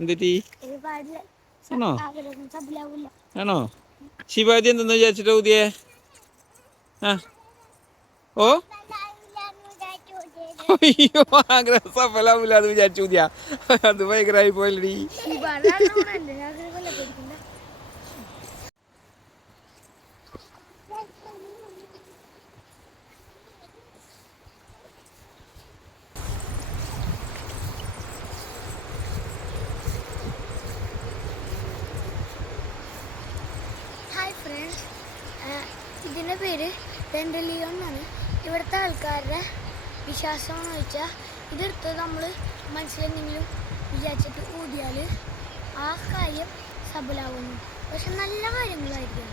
എന്തിട്ടി ആണോ ആണോ ശിവാജി എന്തെന്ന് വിചാരിച്ചിട്ടോ പുതിയേ ആ ഓ അയ്യോ ആഗ്രഹം സഫലാവൂലെന്ന് വിചാരിച്ചു പുതിയ അത് ഭയങ്കരമായി പോയല്ലടി ഹായ് ഫ്രണ്ട്സ്, ഇതിൻ്റെ പേര് ഡെൻഡലിയോ എന്നാണ്. ഇവിടുത്തെ ആൾക്കാരുടെ വിശ്വാസം എന്ന് വെച്ചാൽ ഇതെടുത്ത് നമ്മൾ മനസ്സിലെന്തെങ്കിലും വിചാരിച്ചിട്ട് ഊതിയാൽ ആ കാര്യം സഫലാവുന്നു. പക്ഷെ നല്ല കാര്യങ്ങളായിരിക്കും.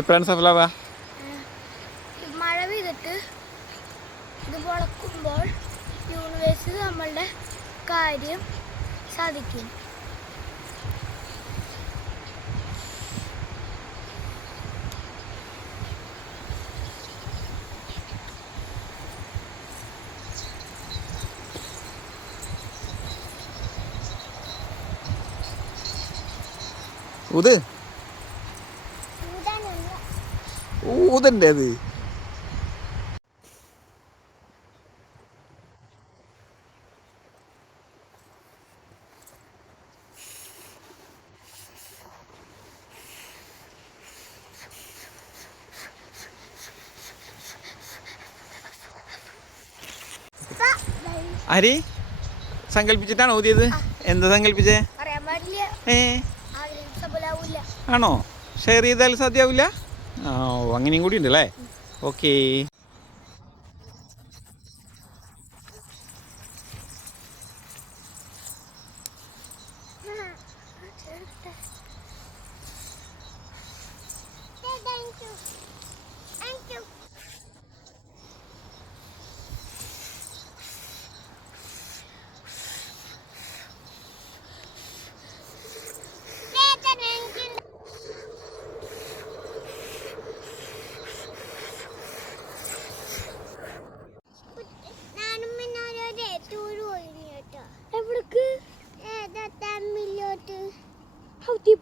എപ്പോഴാണ് സഫലാവുക? മഴ പെയ്തിട്ട് ഇത് മുളക്കുമ്പോൾ യൂണിവേഴ്സ് നമ്മളുടെ കാര്യം സാധിക്കും. ഊതണ്ടേ അത്? ആര് സങ്കല്പിച്ചിട്ടാണോ ഊതിയത്? എന്താ സങ്കല്പിച്ചേ? ആണോ? ഷെയർ ചെയ്താൽ സാധ്യമാവില്ല? ആ അങ്ങനെയും കൂടി ഉണ്ടല്ലേ. ഓക്കേ.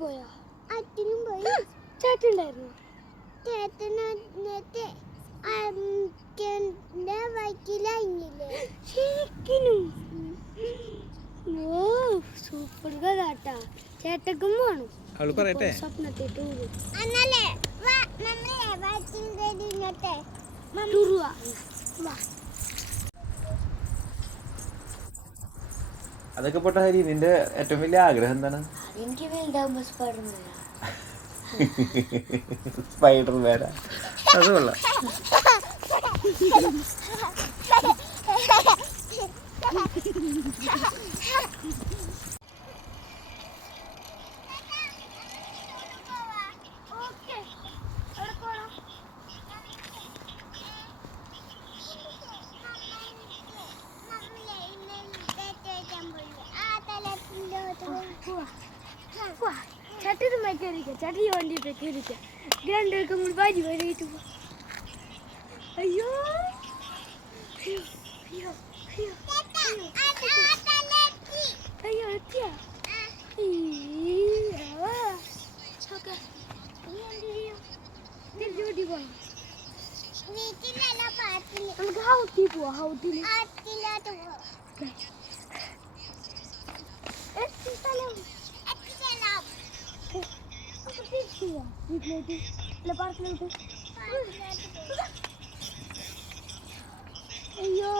പോയോ? അച്ഛനും പോയി. ചേട്ടനുണ്ടായിരുന്നു. ചേട്ടനെ ശരിക്കും സൂപ്പർ കഥാട്ടാ. ചേട്ടക്കും വേണം. അവള് പറയട്ടെ. സ്വപ്നത്തിൽ അതൊക്കെ പോട്ടെ ഹരി, നിന്റെ ഏറ്റവും വലിയ ആഗ്രഹം എന്താണ്? എനിക്ക് വലുതാവുമ്പോ സ്പൈഡർമാനാ? അത് കൊള്ളാം. ചട്ടിതുമായി കയറിക്കാം. ചട്ടി വണ്ടിയിട്ട് കയറിക്കാം. രണ്ടുപേർക്കും കൂടി വാരി വരിയിട്ട് പോ. അയ്യോ അയ്യോ അയ്യോ അയ്യോ അയ്യോ എത്തിയ തിരിച്ചുകൂട്ടി പോവാം. നമുക്ക് ഹൗത്തിൽ പോവാം. ഹൗത്തിൽ വീട്ടിലേക്ക് പാർക്കിലോട്ട്. അയ്യോ